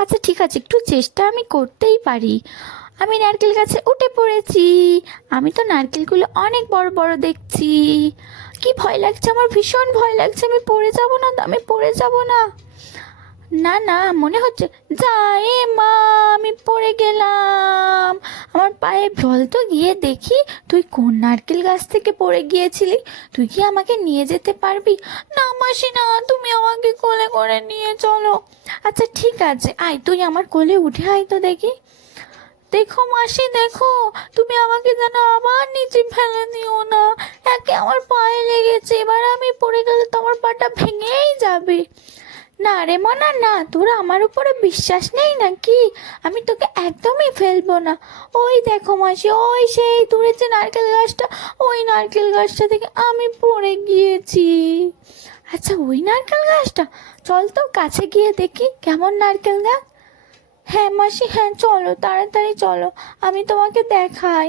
আচ্ছা ঠিক আছে, একটু চেষ্টা আমি করতেই পারি। আমি নারকেল গাছে উঠে পড়েছি। আমি তো নারকেলগুলো অনেক বড় বড় দেখছি। কি ভয় লাগছে, আমার ভীষণ ভয় লাগছে। আমি পড়ে যাব না তো, আমি পড়ে যাব না। না না, মনে হচ্ছে যা, এ মা, আমি পড়ে গেলাম। আমার পায়ে জল, তো গিয়ে দেখি তুই কোন নারকেল গাছ থেকে পড়ে গিয়েছিলি। তুই কি আমাকে নিয়ে যেতে পারবি? না মাসি না, তুমি আমাকে কোলে করে নিয়ে চলো। আচ্ছা ঠিক আছে, আয় তুই আমার কোলে উঠে আয় তো দেখি। দেখো মাসি দেখো, তুমি আমাকে যেন আবার নিচে ফেলে দিও না। একে আমার পায়ে লেগেছে, এবার আমি পড়ে গেলে তো আমার পাটা ভেঙেই যাবে। না রে মনা, না, তোর আমার উপরে বিশ্বাস নেই নাকি? আমি তোকে একদমই ফেলবো না। ওই দেখো মাসি, ওই সেই দূরে যে নারকেল গাছটা, ওই নারকেল গাছটা থেকে আমি পড়ে গিয়েছি। আচ্ছা ওই নারকেল গাছটা, চল তো কাছে গিয়ে দেখি কেমন নারকেল গাছ। হ্যাঁ মাসি, হ্যাঁ চলো, তাড়াতাড়ি চলো, আমি তোমাকে দেখাই।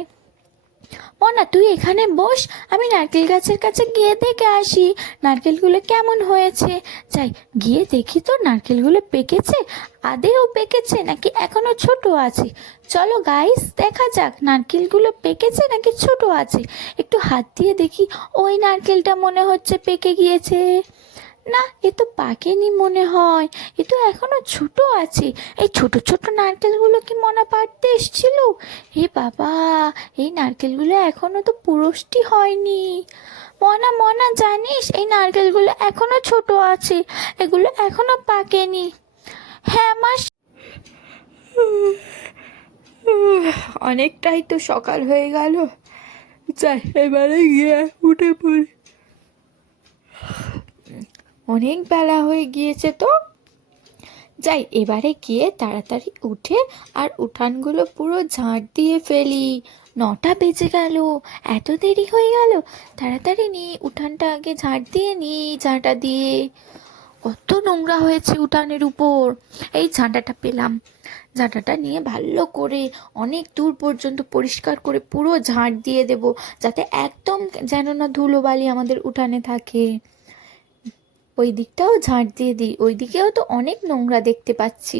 মনা তুই এখানে বস, আমি নারকেল গাছের কাছে গিয়ে দেখে আসি নারকেলগুলো কেমন হয়েছে। যাই, গিয়ে দেখি তো নারকেলগুলো পেকেছে, আদেও পেকেছে নাকি এখনো ছোট আছে। চলো গাইস, দেখা যাক নারকেলগুলো পেকেছে নাকি ছোট আছে। একটু হাত দিয়ে দেখি, ওই নারকেলটা মনে হচ্ছে পেকে গিয়েছে। না, এ তো পাকেনি মনে হয়, এ তো এখনো ছোট আছে। এই ছোট ছোট নারকেলগুলো কি মনা পাড়তে এসছিল? হে বাবা, এই নারকেলগুলো এখনো তো পুরষ্টি হয়নি। মনা মনা, জানিস এই নারকেলগুলো এখনো ছোট আছে, এগুলো এখনো পাকেনি। হ্যাঁ মা। অনেকটাই তো সকাল হয়ে গেল, যাই এবারে গিয়ে উঠে পড়ি। অনেক বেলা হয়ে গিয়েছে তো, যাই এবারে গিয়ে তাড়াতাড়ি উঠে আর উঠানগুলো পুরো ঝাঁট দিয়ে ফেলি। 9টা বেজে গেল, এত দেরি হয়ে গেল। তাড়াতাড়ি উঠানটা আগে ঝাঁট দিয়ে ঝাঁটা দিয়ে। কত নোংরা হয়েছে উঠানের উপর। এই ঝাঁটাটা পেলাম, ঝাঁটাটা নিয়ে ভালো করে অনেক দূর পর্যন্ত পরিষ্কার করে পুরো ঝাঁট দিয়ে দেব, যাতে একদম যেন না ধুলোবালি আমাদের উঠানে থাকে। ওই দিকটাও ঝাঁট দিয়ে দিই, ওই দিকেও তো অনেক নোংরা দেখতে পাচ্ছি।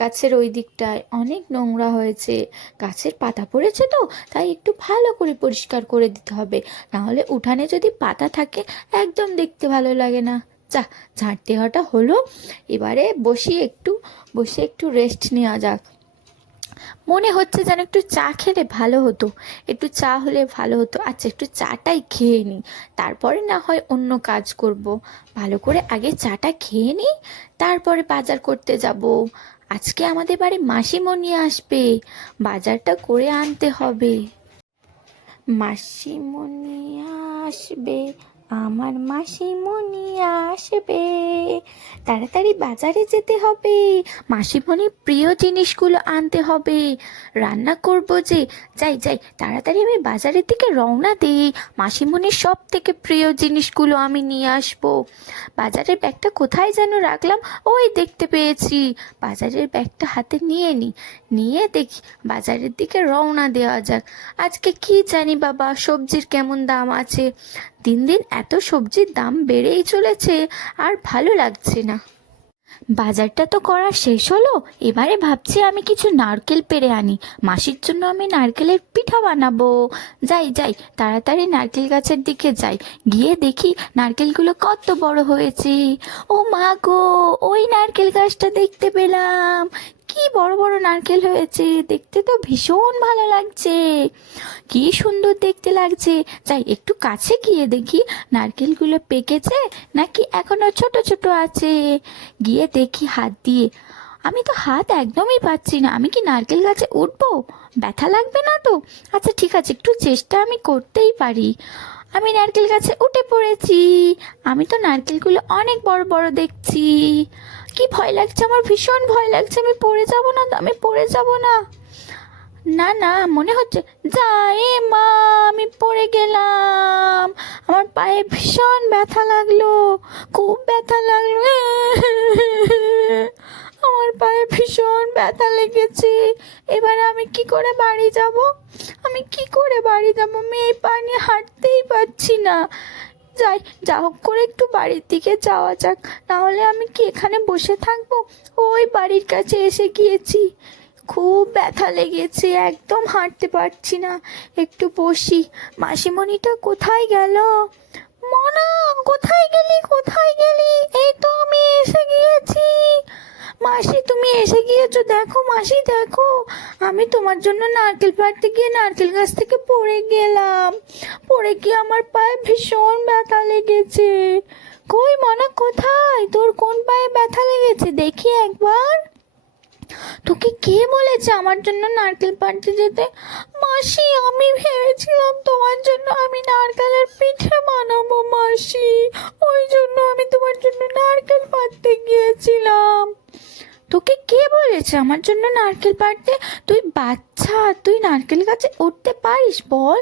গাছের ওই দিকটায় অনেক নোংরা হয়েছে, গাছের পাতা পড়েছে তো, তাই একটু ভালো করে পরিষ্কার করে দিতে হবে, নাহলে উঠানে যদি পাতা থাকে একদম দেখতে ভালো লাগে না। যা, ঝাঁট দেওয়াটা হলো, এবারে বসে একটু রেস্ট নেওয়া যাক। মনে হচ্ছে যেন একটু চা খেলে ভালো হতো, একটু চা হলে ভালো হতো। আচ্ছা একটু চাটাই খেয়ে নিই, তারপরে না হয় অন্য কাজ করব। ভালো করে আগে চাটা খেয়ে নিই, তারপরে বাজার করতে যাব। আজকে আমাদের বাড়ি মাসিমণি আসবে, বাজারটা করে আনতে হবে। মাসিমণি আসবে, আমার মাসিমণি আসবে, তাড়াতাড়ি বাজারে যেতে হবে, মাসিমণির প্রিয় জিনিসগুলো আনতে হবে, রান্না করব যে। যাই যাই, তাড়াতাড়ি আমি বাজারের দিকে রওনা দিই, মাসিমণির সব থেকে প্রিয় জিনিসগুলো আমি নিয়ে আসবো। বাজারের ব্যাগটা কোথায় যেন রাখলাম, ওই দেখতে পেয়েছি। বাজারের ব্যাগটা হাতে নিয়ে দেখি বাজারের দিকে রওনা দেওয়া যাক। আজকে কি জানি বাবা, সবজির কেমন দাম আছে। দিন দিন এত সবজির দাম বেড়েই চলেছে, আর ভালো লাগছে না। বাজারটা তো করা শেষ হলো, এবারে ভাবছি আমি কিছু নারকেল পেড়ে আনি, মাসির জন্য আমি নারকেলের পিঠা বানাবো। যাই যাই, তাড়াতাড়ি নারকেল গাছের দিকে যাই, গিয়ে দেখি নারকেলগুলো কত বড় হয়েছে। ও মা গো, ওই নারকেল গাছটা দেখতে পেলাম, কি বড় বড় নারকেল হয়েছে, দেখতে তো ভীষণ ভালো লাগছে, কি সুন্দর দেখতে লাগছে। যাই একটু কাছে গিয়ে দেখি নারকেলগুলো পেকেছে নাকি এখনো ছোট ছোট আছে। গিয়ে দেখি হাত দিয়ে, আমি তো হাত একদমই পাচ্ছি না, আমি কি নারকেল গাছে উঠবো? ব্যথা লাগবে না তো? আচ্ছা ঠিক আছে, একটু চেষ্টা আমি করতেই পারি। আমি নারকেল গাছে উঠে পড়েছি। আমি তো নারকেলগুলো অনেক বড় বড় দেখছি। কি ভয় লাগছে, আমার ভীষণ ভয় লাগছে। আমি পড়ে যাব না তো, আমি পড়ে যাব না। না না, মনে হচ্ছে যা, এ মা, আমি পড়ে গেলাম। আমার পায়ে ভীষণ ব্যথা লাগলো, খুব ব্যথা লাগলো। আমার পায়ে ভীষণ ব্যথা লেগেছে। এবার আমি কি করে বাড়ি যাব? আমি কি করে বাড়ি যাব? আমি এই পা নিয়ে হাঁটতেই পারছি না। যাই, যা হোক করে একটু বাড়ির দিকে যাওয়া যাক, নাহলে আমি কি এখানে বসে থাকবো। ওই বাড়ির কাছে এসে গিয়েছি, খুব ব্যথা লেগেছে, একদম হাঁটতে পারছি না, একটু বসি। মাসিমণিটা কোথায় গেল? মনা, কোথায় গেলি, কোথায় গেলি? এই তো আমি এসে গিয়েছি। মাসি, তুমি এসে গিয়েছো? দেখো মাসি, দেখো, আমি তোমার জন্য নারকেল পাড়তে গিয়ে নারকেল গাছ থেকে পড়ে গেলাম, পড়ে গিয়ে আমার পায়ে ভীষণ ব্যথা লেগেছে। কই মনা, কোথায় তোর, কোন পায়ে ব্যথা লেগেছে দেখি একবার। তোকে কে বলেছে আমার জন্য নারকেল পাড়তে যেতে? মাসি, আমি ভেবেছিলাম তোমার জন্য আমি নারকেলের পিঠে বানাবো মাসি, ওই জন্য আমি তোমার জন্য নারকেল পাড়তে গিয়েছিলাম। তোকে কে বলেছে আমার জন্য নারকেল পাড়তে? তুই বাচ্চা, তুই নারকেল গাছে উঠতে পারিস বল?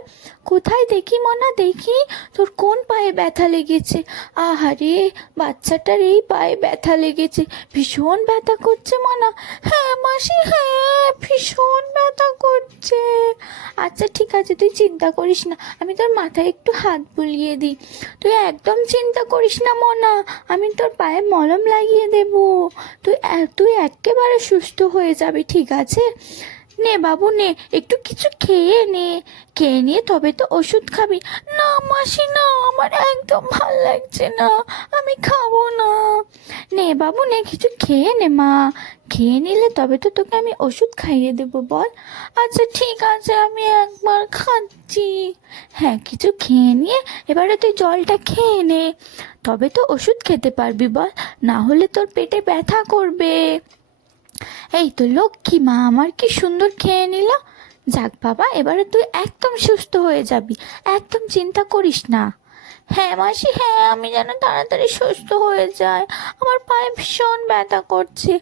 কোথায় দেখি মনা, দেখি তোর কোন পায়ে ব্যথা লেগেছে। আহারে, বাচ্চাটার এই পায়ে ব্যথা লেগেছে, ভীষণ ব্যথা করছে মনা। হ্যাঁ মাসি, হ্যাঁ, ভীষণ ব্যথা করছে। আচ্ছা ঠিক আছে, তুই চিন্তা করিস না, আমি তোর মাথায় একটু হাত বুলিয়ে দিই। তুই একদম চিন্তা করিস না মনা, আমি তোর পায়ে মলম লাগিয়ে দেবো, তুই একেবারে সুস্থ হয়ে যাবি, ঠিক আছে? নে বাবু নে, একটু কিছু খেয়ে নে, খেয়ে নিয়ে তবে তো ওষুধ খাবি। না মাসি না, আমার একদম ভাল লাগছে না, আমি খাবো না। নে বাবু নে, কিছু খেয়ে নে মা, খেয়ে নিলে তবে তো তোকে আমি ওষুধ খাইয়ে দেবো, বল। আচ্ছা ঠিক আছে, আমি একবার খাচ্ছি। হ্যাঁ, কিছু খেয়ে নিয়ে এবারে তুই জলটা খেয়ে নে, তবে তো ওষুধ খেতে পারবি, বল, না হলে তোর পেটে ব্যথা করবে। এই তো লক্ষ্মী মা আমার, কি সুন্দর খেয়ে নিল। যাক বাবা, এবারে তুই একদম সুস্থ হয়ে যাবি, একদম চিন্তা করিস না। হ্যাঁ মাসি, হ্যাঁ, আমি যেন তাড়াতাড়ি সুস্থ হয়ে যাই, আমার পায়ে ভীষণ ব্যথা করছে।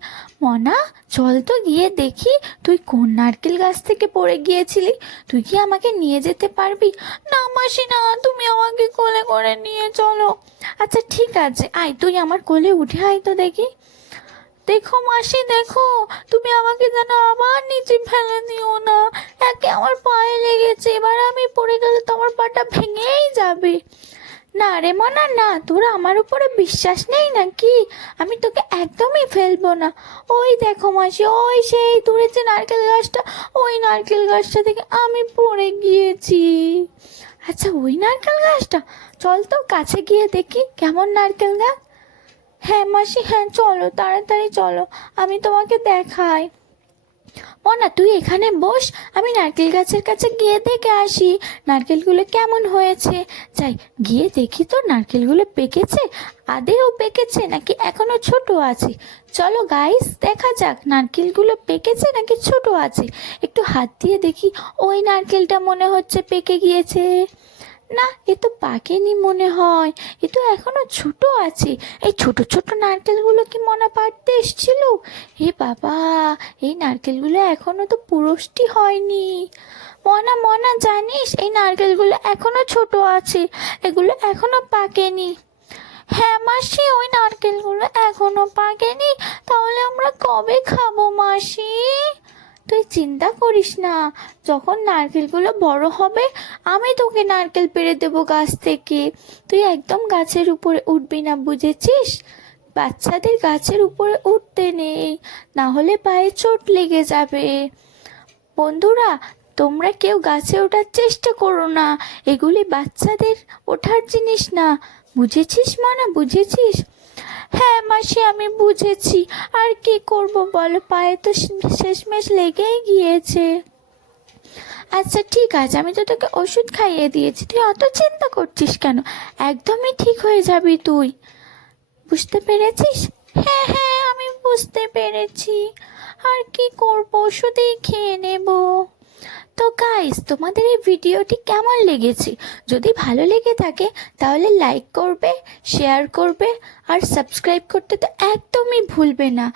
মনা, চল তো গিয়ে দেখি তুই কোন নারকেল গাছ থেকে পড়ে গিয়েছিলি, তুই কি আমাকে নিয়ে যেতে পারবি? না মাসি না, তুমি আমাকে কোলে করে নিয়ে চলো। আচ্ছা ঠিক আছে, আয়, তুই আমার কোলে উঠে আয় তো দেখি। দেখো মাসি, দেখো, তুমি আমাকে যেন আবার নিচে ফেলে দিও না, একে আমার পায়ে লেগেছে, এবার আমি পড়ে গেলে তো আমার পাটা ভেঙেই যাবে। না রে মনা, না, তোর আমার উপরে বিশ্বাস নেই নাকি? আমি তোকে একদমই ফেলবো না। ওই দেখো মাসি, ওই সেই দূরে যে নারকেল গাছটা, ওই নারকেল গাছটা থেকে আমি পড়ে গিয়েছি। আচ্ছা, ওই নারকেল গাছটা, চল তো কাছে গিয়ে দেখি কেমন নারকেল গাছ। হ্যাঁ মাসি, হ্যাঁ, চলো তাড়াতাড়ি চলো, আমি তোমাকে দেখাই। মনা, তুই এখানে বস, আমি নারকেল গাছের কাছে গিয়ে দেখে আসি নারকেলগুলো কেমন হয়েছে। যাই, গিয়ে দেখি তো নারকেলগুলো পেকেছে, আদেও পেকেছে নাকি এখনো ছোট আছে। চলো গাইস, দেখা যাক নারকেলগুলো পেকেছে নাকি ছোট আছে। একটু হাত দিয়ে দেখি, ওই নারকেলটা মনে হচ্ছে পেকে গিয়েছে। না, এ তো পাকেনি মনে হয়, এ তো এখনো ছোট আছে। এই ছোট ছোট নারকেলগুলো কি মনা পাড়তে এসেছিল? হে বাবা, এই নারকেলগুলো এখনো তো পুরষ্টি হয়নি। মনা, মনা, জানিস এই নারকেলগুলো এখনো ছোট আছে, এগুলো এখনো পাকেনি। হ্যাঁ মাসি, ওই নারকেলগুলো এখনো পাকেনি, তাহলে আমরা কবে খাবো মাসি? তুই চিন্তা করিস না, যখন নারকেলগুলো বড় হবে আমি তোকে নারকেল পেড়ে দেবো গাছ থেকে। তুই একদম গাছের উপরে উঠবি না, বুঝেছিস? বাচ্চাদের গাছের উপরে উঠতে নেই, না হলে পায়ে চোট লেগে যাবে। বন্ধুরা, তোমরা কেউ গাছে ওঠার চেষ্টা করো না, এগুলি বাচ্চাদের ওঠার জিনিস না, বুঝেছিস মনা, বুঝেছিস? হ্যাঁ মাসি, আমি বুঝেছি, আর কি করব বলো, পায়ে তো শেষমেশ লেগেই গিয়েছে। আচ্ছা ঠিক আছে, আমি তো তোকে ওষুধ খাইয়ে দিয়েছি, তুই অত চিন্তা করছিস কেন? একদমই ঠিক হয়ে যাবি তুই, বুঝতে পেরেছিস? হ্যাঁ হ্যাঁ, আমি বুঝতে পেরেছি, আর কি করবো, ওষুধেই খেয়ে নেব। তো গাইস, তোমাদের এই ভিডিওটি কেমন লেগেছে? যদি ভালো লেগে থাকে তাহলে লাইক করবে, শেয়ার করবে, আর সাবস্ক্রাইব করতে তো একদমই ভুলবে না।